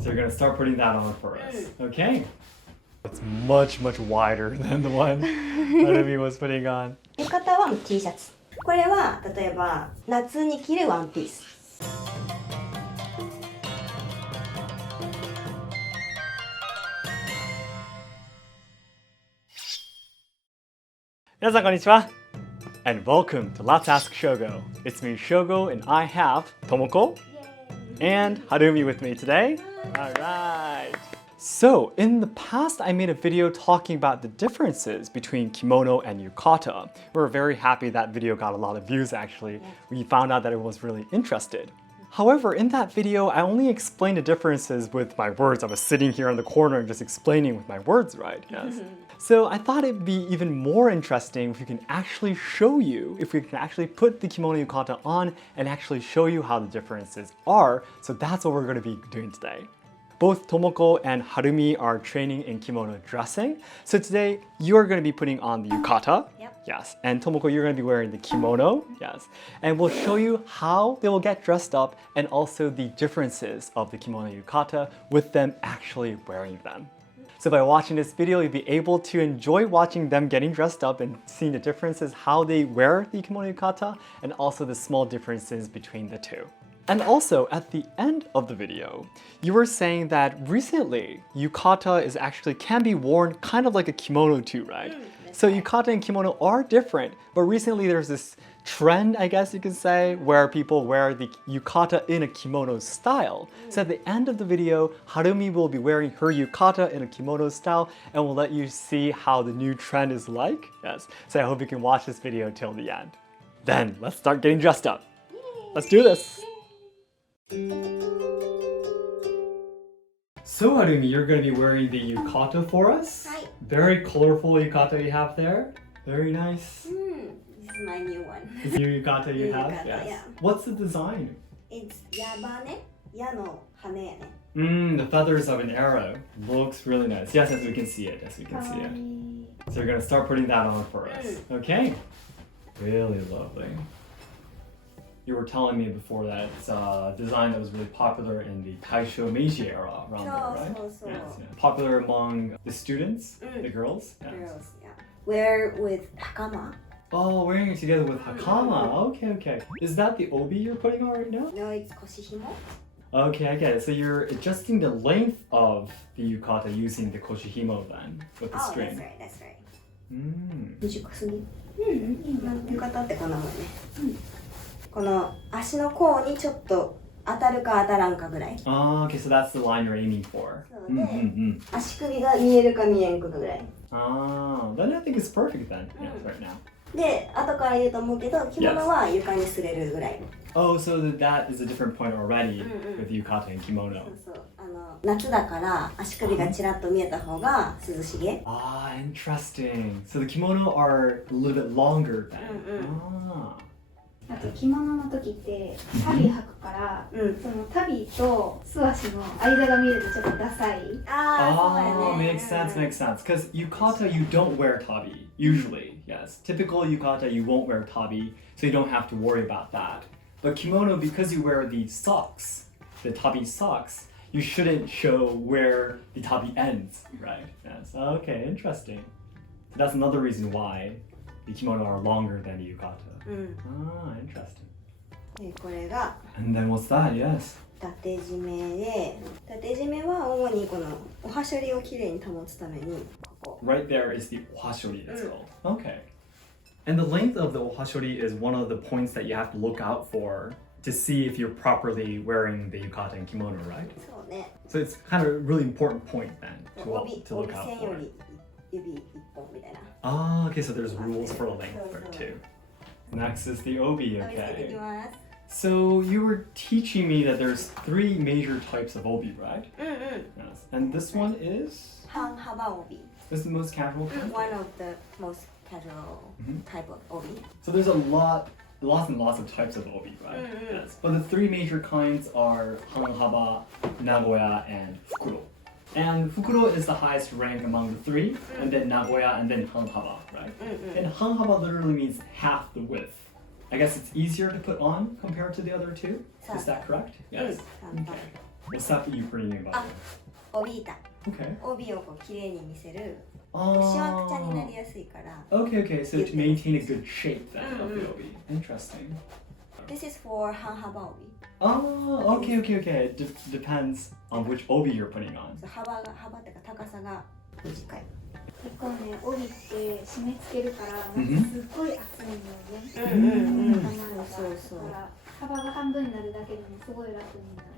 So you're gonna start putting that on for us. Okay. It's much wider than the one Harumi was putting on. 浴衣は T シャツ。これは例えば夏に着るワンピース。皆さんこんにちは and welcome to Let's Ask Shogo. It's me Shogo and I have Tomoko and Harumi with me today. Alright. So, in the past I made a video talking about the differences between kimono and yukata. We were very happy that video got a lot of views actually. We found out that it was really interested. However, in that video, I only explained the differences with my words. I was sitting here in the corner and just explaining with my words, right? Yes. So I thought it'd be even more interesting if we can actually show you, if we can actually put the kimono yukata on and actually show you how the differences are. So that's what we're going to be doing today. Both Tomoko and Harumi are training in kimono dressing. So today, you're going to be putting on the yukata. Yep. Yes. And Tomoko, you're going to be wearing the kimono. Yes. And we'll show you how they will get dressed up and also the differences of the kimono yukata with them actually wearing them. So by watching this video, you'll be able to enjoy watching them getting dressed up and seeing the differences, how they wear the kimono yukata, and also the small differences between the two. And also, at the end of the video, you were saying that recently, yukata can be worn kind of like a kimono too, right? So yukata and kimono are different, but recently there's this trend, I guess you could say, where people wear the yukata in a kimono style. So at the end of the video, Harumi will be wearing her yukata in a kimono style, and we'll let you see how the new trend is like. Yes. So I hope you can watch this video till the end. Then, let's start getting dressed up. Let's do this! So Harumi, you're going to be wearing the yukata for us? Hi. Very colorful yukata you have there. Very nice. This is my new one. The new yukata you New have? yukata, Yes. yeah. What's the design? It's yabane, ya no hane ne. The feathers of an arrow. Looks really nice. Yes, as we can see it. So you're going to start putting that on for us. Okay. Really lovely. You were telling me before that it's a design that was really popular in the Taisho Meiji era around there, right? So. Yes, yeah. Popular among the students, the girls? Yes. Girls, yeah. Wear with hakama. Oh, wearing it together with hakama. Okay. Is that the obi you're putting on right now? No, it's koshihimo. Okay, I get it. So you're adjusting the length of the yukata using the koshihimo then, with the string. That's right. 短すぎ。浴衣ってこんなもんね。この足の甲にちょっと当たるか当たらんかぐらい。Okay, so that's the line you're aiming for. そうで、足首が見えるか見えんかぐらい。Then I think it's perfect then. Yes, right now. で、後から言うと思うけど、着物は床に擦れるぐらい。Oh, so that is a different point already with yukata and kimono. そう。夏だから足首がちらっと見えた方が涼しげ。Interesting. So the kimono are a little bit longer then. あと着物の時って足袋履くから、その足袋と素足の間が見えるとちょっとダサい。そうやね。Makes sense. Because yukata, you don't wear tabi, usually. Yes. Typical yukata, you won't wear tabi, so you don't have to worry about that. But kimono, because you wear the socks, the tabi socks, you shouldn't show where the tabi ends, right? Yes. Okay, interesting. So that's another reason why the kimono are longer than the yukata. Interesting. で、これが And then what's that? Yes. 縦締めで、縦締めは主にこのおはしょりをきれいに保つためにここ。Right there is the ohashori, that's called. Okay. And the length of the ohashori is one of the points that you have to look out for to see if you're properly wearing the yukata and kimono, right? そうね。 So it's kind of a really important point then to 帯 look out 線よ for. り指一本みたいな。Okay, so there's rules for the length there too. Next is the obi, 帯つけていき okay. ます。 So you were teaching me that there's 3 major types of obi, right? Yes. And this one is? 半幅帯。 This is the most casual type? One of the most casual type of 帯。 So there's lots and lots of types of obi, right? Yes. But the 3 major kinds are hanhaba, nagoya, and fukuro. And fukuro is the highest rank among the 3, and then nagoya, and then hanhaba, right? And hanhaba literally means half the width. I guess it's easier to put on compared to the other 2. Is that correct? Yes. Okay. What's that that you're bringing about? あ、帯板 Okay. 帯をこう綺麗に見せる Oh. シワくちゃになりやすいから Okay, okay. So to maintain a good shape then of the Mm-hmm. obi. Interesting. This is for 半幅帯 Oh, okay, okay, okay. It depends on which obi you're putting on. そう幅っていうか高さが短い結構ね、帯って締め付けるから、なんうんかすっごい厚いんだよね。そうそうだから幅が半分になるだけでもすごい楽になる。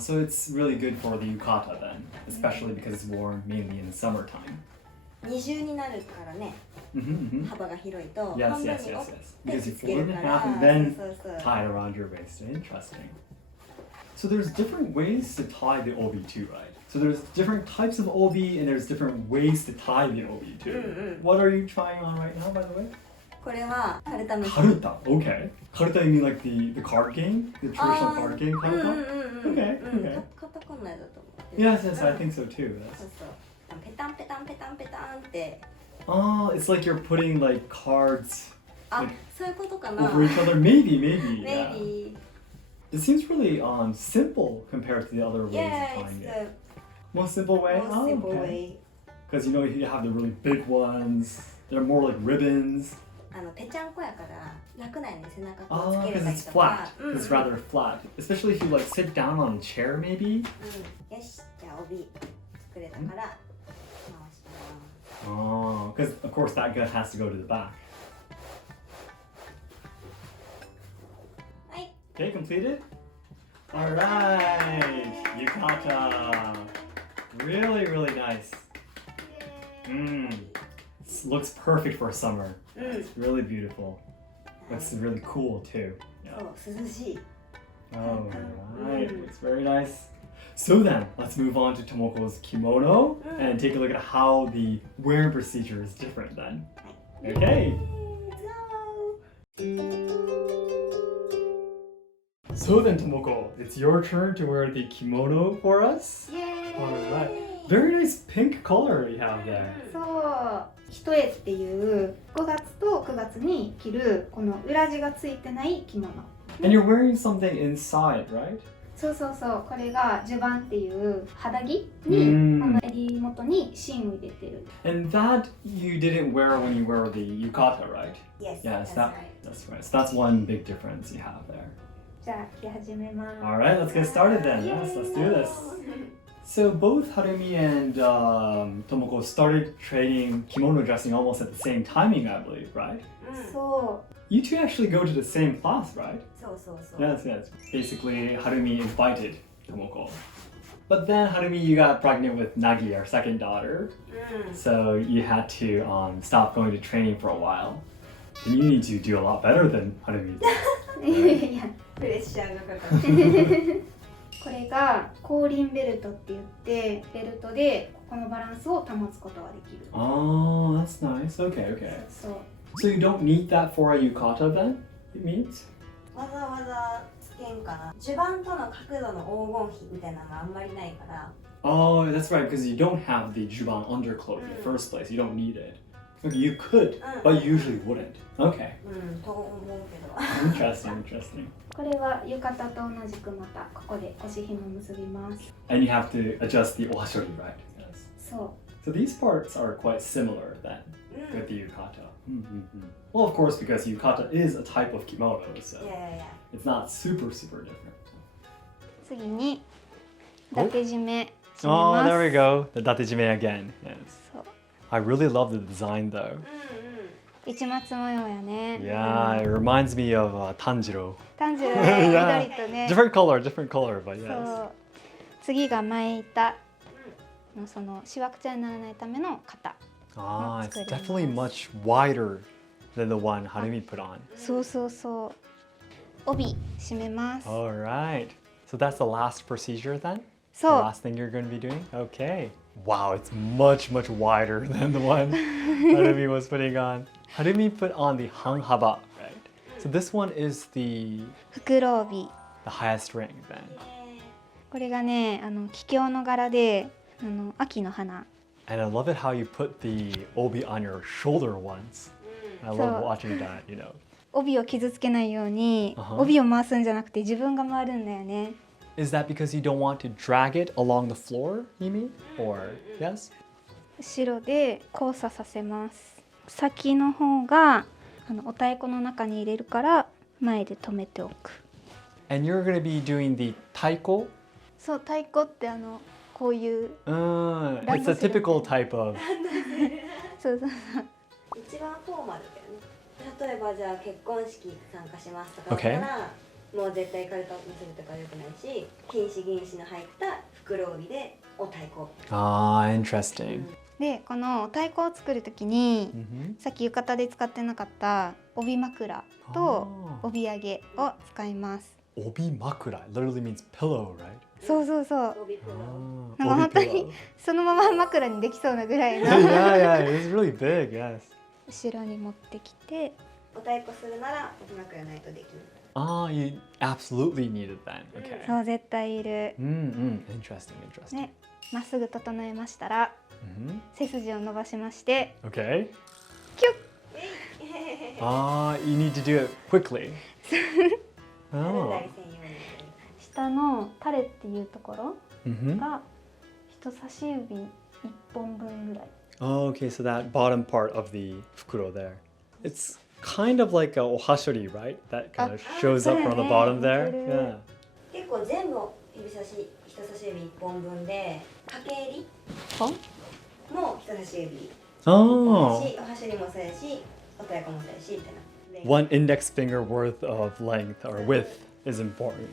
So it's really good for the yukata then, especially because it's worn mainly in the summertime. 二重になるからね Mm-hmm. 幅が広いと Yes, 半分 yes, に yes, 折っ yes. て Because you つけ fold る it in から half and then そうそう tie it around your waist. Interesting. So there's different ways to tie the obi too, right? So there's different types of obi and there's different ways to tie the obi too. What are you trying on right now, by the way? これはカルタム Karuta. Okay. Karuta, you mean like the card game? The traditional card game karuta? Okay, okay. カタカナだと思う Yes, yes, I think so too. そう That's... そうペタンペタンペタンペタンって Oh, it's like you're putting like cards あ Like- そういうことかな over each other. Maybe, maybe. Yeah. Maybe It seems really simple compared to the other ways Yeah, of it's tying it. the Most simple way? most simple way Because you know you have the really big ones. They're more like ribbons. ぺちゃんこやから楽なんで背中こ Oh, うつけれ because たり it's とか flat. It's rather flat. Especially if you like sit down on a chair, maybe. よしじゃあ帯作れたから回します Oh, because of course that gut has to go to the back. はい Okay, completed? Alright! Yukata! Really, really nice. Looks perfect for summer. It's really beautiful. Looks really cool too. Yeah. そう涼しい Alright, looks very nice. So then, let's move on to Tomoko's kimono and take a look at how the wearing procedure is different then. Okay! Let's go! So then, Tomoko, it's your turn to wear the kimono for us. イエーイ Alright. Very nice pink color you have there. そう一重っていう5月と9月に着るこの裏地がついてない着物 And you're wearing something inside, right? そうそうそうこれが襦袢っていう肌着に、襟元に芯を入れてる And that you didn't wear when you wear the yukata, right? Yes, Yes, that's that, right. that's right. So that's one big difference you have there. じゃあ着始めます Alright, let's get started then. Yes, let's do this. So both Harumi and Tomoko started training kimono dressing almost at the same timing, I believe, right? そ You two actually go to the same class, right? そうそうそう Yes, yes. Basically, Harumi invited Tomoko. But then Harumi, you got pregnant with Nagi, our second daughter. So you had to stop going to training for a while. And you need to do a lot better than Harumi did. ういやプレッシャーがかかるこれが後輪ベルトって言ってベルトでここのバランスを保つことができる Oh, that's nice. Okay, okay. そう So you don't need that for a yukata then? It means? わざわざつけんかな襦袢との角度の黄金比みたいなのがあんまりないから Oh, that's right, because you don't have the juban underclothing in the first place. You don't need it. Okay, you could, but you usually wouldn't. Okay. と思うけど Interesting, interesting. これは浴衣と同じくまたここで腰紐結びます And you have to adjust the ohashori, right? Yes. そ So these parts are quite similar then with the yukata. Well, of course, because yukata is a type of kimono, so いやいやいや it's not super, super different. う次に伊達締め締め Oh, ます there we go. The datejime again. Yes. そう I really love the design though. 市松模様やね Yeah, it reminds me of Tanjiro. 炭治郎 Yeah. 緑とね Different color, but そ yes. う次が前板のそのしわくちゃにならないための型 Ah, it's 作ります definitely much wider than the one Harumi put on. そうそうそう帯締めます All right. So that's the last procedure then? The そう last thing you're going to be doing? Okay. Wow, it's much, much wider than the one Harumi was putting on. Harumi put on the hanhaba, right? So this one is the 袋帯 highest ring then. これがね桔梗の柄で秋の花 And I love it how you put the obi on your shoulder once. I love So- watching that, you know. 帯を傷つけないように、あは帯を回すんじゃなくて自分が回るんだよね Is that because you don't want to drag it along the floor, you mean? Or, yes? 後ろで交差させます。先の方がお太鼓の中に入れるから前で止めておく。And you're going to be doing the taiko? そう、太鼓ってこういう。It's a typical type of. そうそうそう。一番フォーマルだよね。例えばじゃあ結婚式参加しますとかだったら、もう絶対カルタを結ぶとかよくないし、金糸銀糸の入った袋帯でお太鼓。Interesting. で、このお太鼓を作るときに、さっき浴衣で使ってなかった帯枕と帯揚げを使います。帯枕 literally means pillow, right? そうそうそう。帯プロ。なんか本当にそのまま枕にできそうなぐらいの。yeah, it's really big, yes. 後ろに持ってきて。お太鼓するなら帯枕ないとできない。You absolutely need it then. Okay. そう、絶対いる。Interesting, interesting. ね、まっすぐ整えましたら、背筋を伸ばしまして。Okay. キュッ。You need to do it quickly. 下のタレっていうところが人差し指1本分ぐらい。Okay, so that bottom part of the fukuro there. It's kind of like a ohashori, right? That kind of shows up from the bottom there. Yeah. 結構全部人差し指1本分で掛け襟も人差し指。お箸にもそうやし、お太鼓もそうやしみたいな。One index finger worth of length or width is important.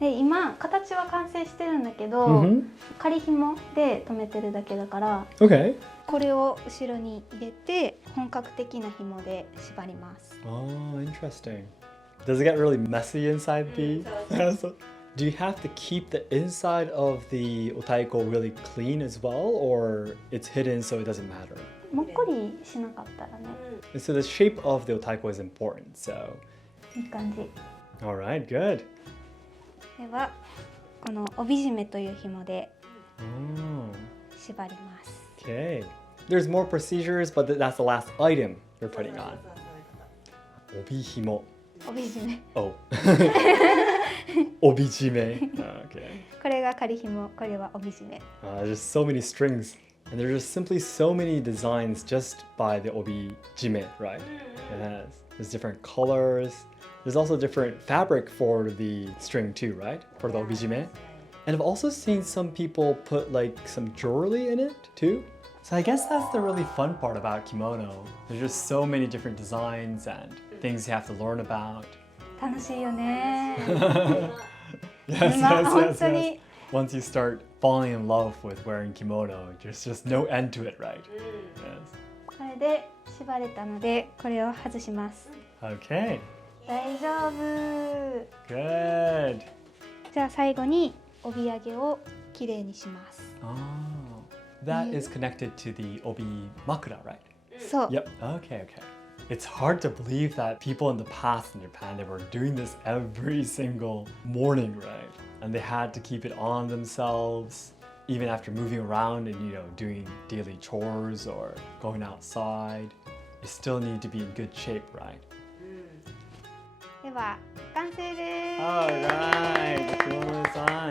で、今形は完成してるんだけど、仮紐で留めてるだけだから、これを後ろに入れて本格的な紐で縛ります。Interesting. Does it get really messy inside the? Do you have to keep the inside of the otaiko really clean as well, or it's hidden so it doesn't matter? もっこりしなかったらね。So the shape of the otaiko is important. So. いい感じ。All right, good. ではこの帯締めという紐で縛ります。Okay. There's more procedures, but that's the last item you're putting on. 帯紐。帯締め。Oh. 帯締め。Okay. これが仮紐、これは帯締め。There's so many strings, and there's just simply so many designs just by the obijime, right? Yes. There's different colors. There's also different fabric for the string too, right? For the obijime. And I've also seen some people put like some jewelry in it too. So I guess that's the really fun part about kimono. There's just so many different designs and things you have to learn about. 楽しいよね。Yes. Once you start falling in love with wearing kimono, there's just no end to it, right? Yes. これで縛れたので、これを外します。Okay. 大丈夫。Good. じゃあ最後に帯揚げをきれいにします。That is connected to the obi makura, right? そう。Yep. Okay. It's hard to believe that people in the past in Japan, they were doing this every single morning, right? And they had to keep it on themselves, even after moving around and, doing daily chores or going outside. You still need to be in good shape, right? では完成です。Alright, the kimono is on.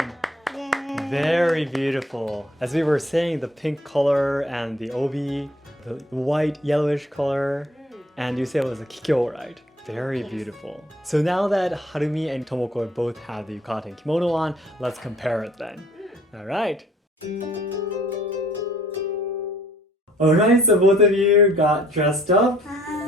Very beautiful. As we were saying, the pink color and the obi, the white yellowish color, and you said it was a kikyo, right? Very beautiful. So now that Harumi and Tomoko both have the yukata and kimono on, let's compare it then. Alright. Alright, so both of you got dressed up.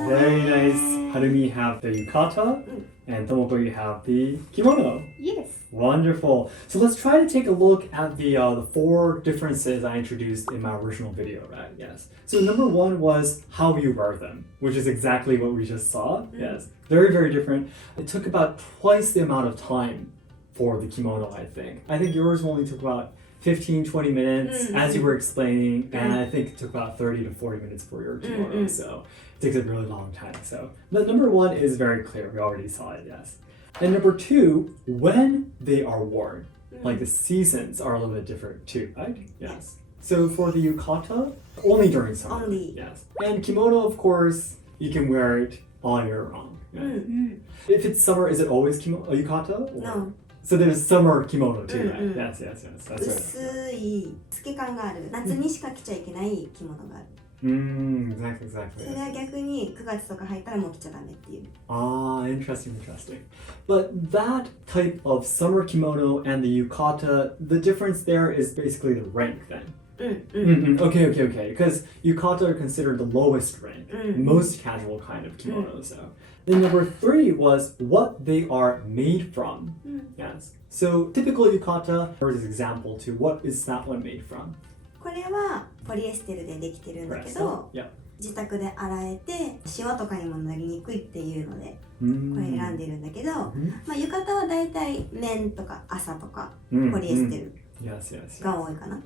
Very nice. Harumi have the yukata, and Tomoko you have the kimono. Yes. Wonderful. So let's try to take a look at the 4 differences I introduced in my original video, right? Yes. So number 1 was how you wear them, which is exactly what we just saw. Yes. Very, very different. It took about twice the amount of time for the kimono, I think. I think yours only took about 15-20 minutes as you were explaining, and I think it took about 30 to 40 minutes for your kimono, so it takes a really long time. So, but number 1 is very clear. We already saw it, yes. And number 2, when they are worn, like the seasons are a little bit different too, right? Yes. So for the yukata, only during summer. Only. Yes. And kimono, of course, you can wear it all year round. Yes. If it's summer, is it always yukata? Or? No. So there's summer kimono too, right? Yes, yes, yes. That's 薄い透け感がある夏にしか着ちゃいけない着物がある。Exactly, そ exactly. れは逆に9月とか入ったらもう着ちゃダメっていう。Ah, interesting, interesting. But that type of summer kimono and the yukata, the difference there is basically the rank then. Okay, okay, okay. Because yukata are considered the lowest rank, most casual kind of kimono. So then number 3 was what they are made from. Yes. So typical yukata, for example, to what is that one made from? これはポリエステルでできてるんだけど、 Yeah. 自宅で洗えてシワとかにもなりにくいっていうのでこれ選んでるんだけど、まあ浴衣はだいたい綿とか麻とかポリエステル Yes, yes. が多いかな。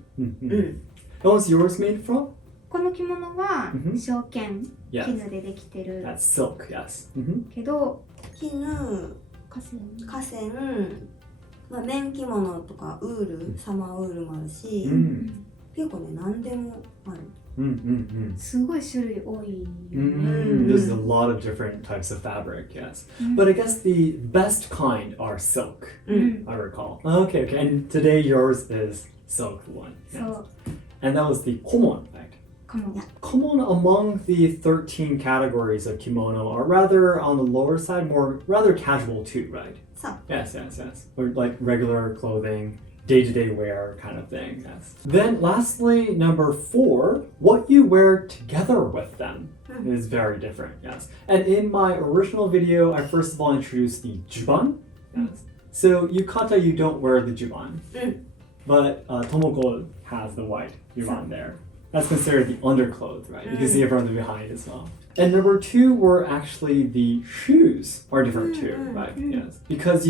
What was yours made from? この着物は証券、絹でできてる That's silk, yes. けど、絹、河川、まあ、綿着物とかウール、サマーウールもあるし、結構ね何でもある。すごい種類多いよね。There's a lot of different types of fabric, yes. But I guess the best kind are silk, I recall. Okay, okay. And today yours is silk one. Yes. And that was the komon, right? Komon among the 13 categories of kimono are rather on the lower side, more rather casual too, right? Yes, yes, yes. Or like regular clothing, day-to-day wear kind of thing, yes. Then lastly, number 4, what you wear together with them is very different, yes. And in my original video, I first of all introduced the juban. Yes. So yukata, you don't wear the juban. But Tomoko has the white juban there. That's considered the underclothes, right? You can see it from the behind as well. And number 2 were actually the shoes are different too, right? Yes. Because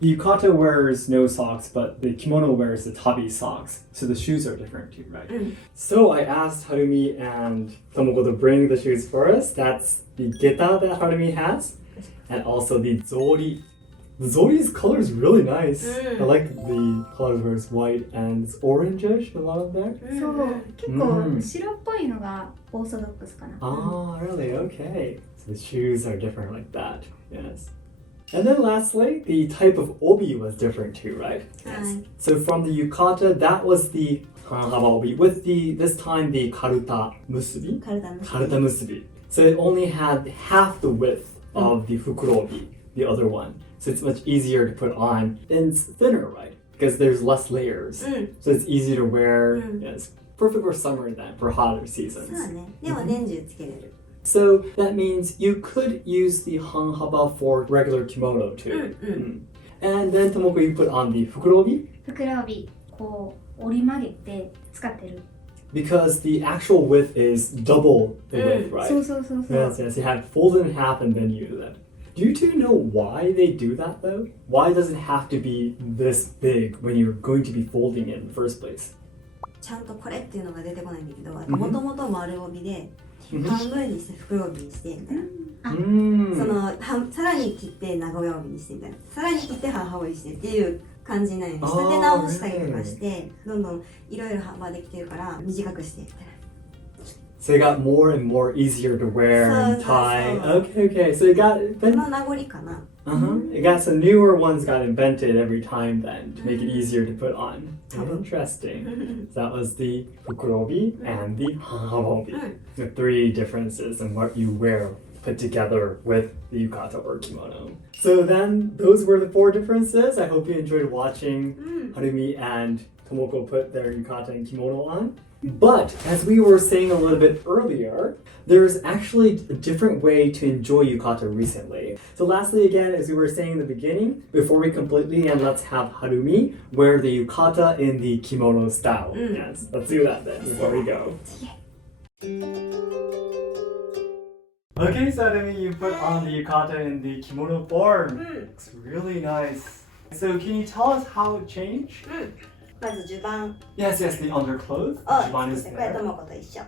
yukata wears no socks, but the kimono wears the tabi socks. So the shoes are different too, right? So I asked Harumi and Tomoko to bring the shoes for us. That's the geta that Harumi has, and also the zori. The zori's color is really nice. I like the color where it's white and it's orangish, a lot of there. そう、結構白っぽいのがオーソドックスかな。Ah, really? Okay. So the shoes are different like that. Yes. And then lastly, the type of obi was different too, right? Yes. So from the yukata, that was the hanhaba obi with this time the karuta musubi. Karuta musubi. So it only had half the width of the fukuro obi, the other one. So it's much easier to put on and it's thinner, right? Because there's less layers. So it's easy to wear. Yes. Perfect for summer then, for hotter seasons. そうね。でも年中つけれる。So that means you could use the hanhaba for regular kimono too. And then Tomoko, you put on the fukurobi? 袋帯、こう折り曲げて使ってる。Because the actual width is double the width, right? そうそうそうそう。 Yes, yes. You have folded in half and then use it. Do you two know why they do that though? Why does it have to be this big when you're going to be folding it in the first place? ちゃんとこれっていうのが出てこないんだけど、もともと丸帯で半分にして袋帯にしてみたいな。そのさらに切って名古屋帯にしてみたいな。さらに切って母織にしてっていう感じなのに、仕立て直したりとかして、どんどんいろいろ幅できてるから短くしてみたいな。So it got more and more easier to wear and tie. Okay, okay. So it got. It got some newer ones got invented every time then to make it easier to put on. Interesting. So that was the fukurobi and the hanhabobi. The 3 differences in what you wear put together with the yukata or kimono. So then those were the 4 differences. I hope you enjoyed watching Harumi and Tomoko put their yukata and kimono on. But as we were saying a little bit earlier, there's actually a different way to enjoy yukata recently. So lastly, again, as we were saying in the beginning, before we completely end, let's have Harumi wear the yukata in the kimono style. Yes, let's do that then before we go. Okay, so Harumi, you put on the yukata in the kimono form. Looks really nice. So can you tell us how it changed? まず襦袢。 Yes, yes, the underclothes. こ Juban is れ there. ともこと一緒。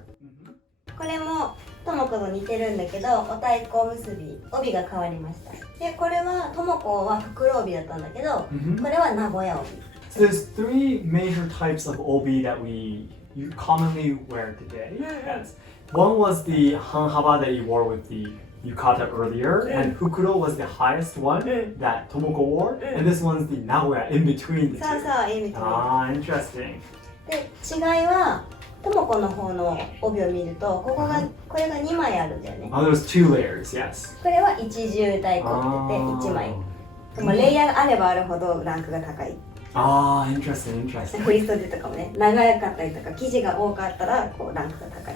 これもともこと似てるんだけど、お太鼓結び、帯が変わりました。で、これはともこは袋帯だったんだけど、これは名古屋帯。So there's 3 major types of obi that you commonly wear today. Yes. One was the hanhaba that you wore with the yukata earlier, and fukuro was the highest one that Tomoko wore, and this one's the Nagoya in between the two. そうそう、in between. Ah, interesting. で、違いは、ともこの方の帯を見ると、これが2枚あるんだよね。Oh, there's two layers, yes. これは一重太鼓って言って1枚。でもレイヤーがあればあるほどランクが高い。Ah, interesting, interesting. 振り袖とかもね、長かったりとか生地が多かったらこうランクが高い。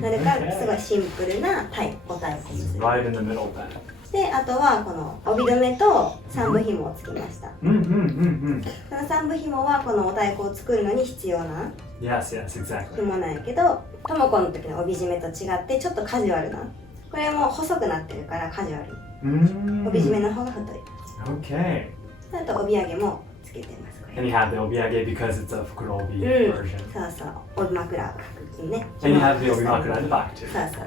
それからすごいシンプルなお太鼓にする。Right in the middle then. で、あとはこの帯留めと三部紐をつけました。この三部紐はこのお太鼓を作るのに必要な Yes, exactly. 紐なんやけど、ともこの時の帯締めと違ってちょっとカジュアルな。これも細くなってるからカジュアル。帯締めの方が太い。Okay. あと帯揚げもつけてます。And you have the obiage because it's a fukuro obi version. そうそう、帯枕を書くね。And you have the obimakura in the back too. そうそう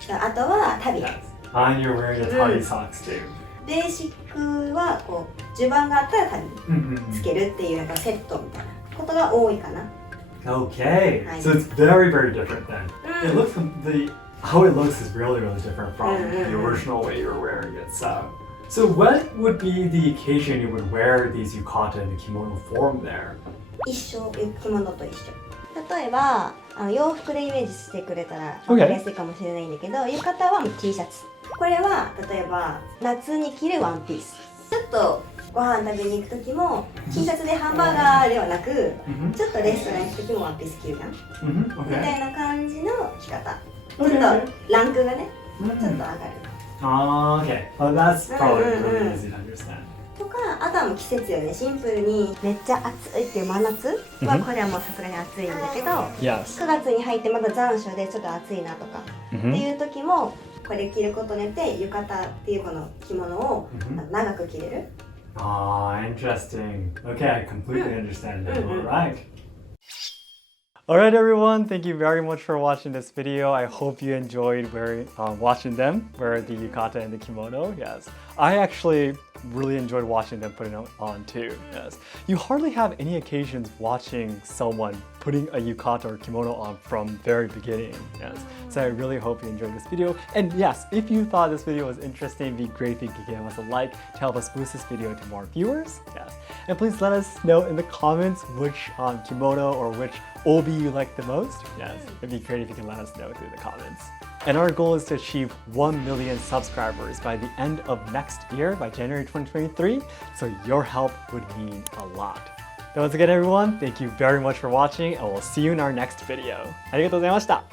そう。あとは足袋。And you're wearing a tabi socks too. ベーシックはこう襦袢があったら足袋つけるっていうなんかセットみたいなことが多いかな。Okay, so it's very, very different then. It looks how it looks is really, really different from the original way you were wearing it. So what would be the occasion you would wear these yukata and the kimono form there? 一緒、着物と一緒。例えば洋服でイメージしてくれたら Okay. 分かりやすいかもしれないんだけど、浴衣はもう T シャツ。これは例えば夏に着るワンピース。ちょっとご飯食べに行く時も T シャツでハンバーガーではなく、ちょっとレストラン行く時もワンピース着るじゃん、みたいな感じの着方。ちょっとランクがね、ちょっと上がる。Oh, okay. Well, that's probably really easy to understand. とか、あとはもう季節よね。シンプルにめっちゃ暑いっていう真夏はこれはもうさすがに暑いんだけど、Yes. 9月に入ってまだ残暑でちょっと暑いなとかっていう時もこれ着ることによって浴衣っていうこの着物を長く着れる。Ah, interesting. Okay, I completely understand now. All right. Alright everyone, thank you very much for watching this video. I hope you enjoyed watching them wear the yukata and the kimono. Yes, I actually really enjoyed watching them putting it on too. Yes, you hardly have any occasions watching someone putting a yukata or kimono on from very beginning. Yes, so I really hope you enjoyed this video. And yes, if you thought this video was interesting, it'd be great if you could give us a like to help us boost this video to more viewers. Yes, and please let us know in the comments which kimono or which obi you like the most. Yes, it'd be great if you can let us know through the comments. And our goal is to achieve 1 million subscribers by the end of next year, by January 2023, so your help would mean a lot. So once again everyone, thank you very much for watching, and we'll see you in our next video. ありがとうございました.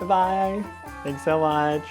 Bye bye. Thanks so much.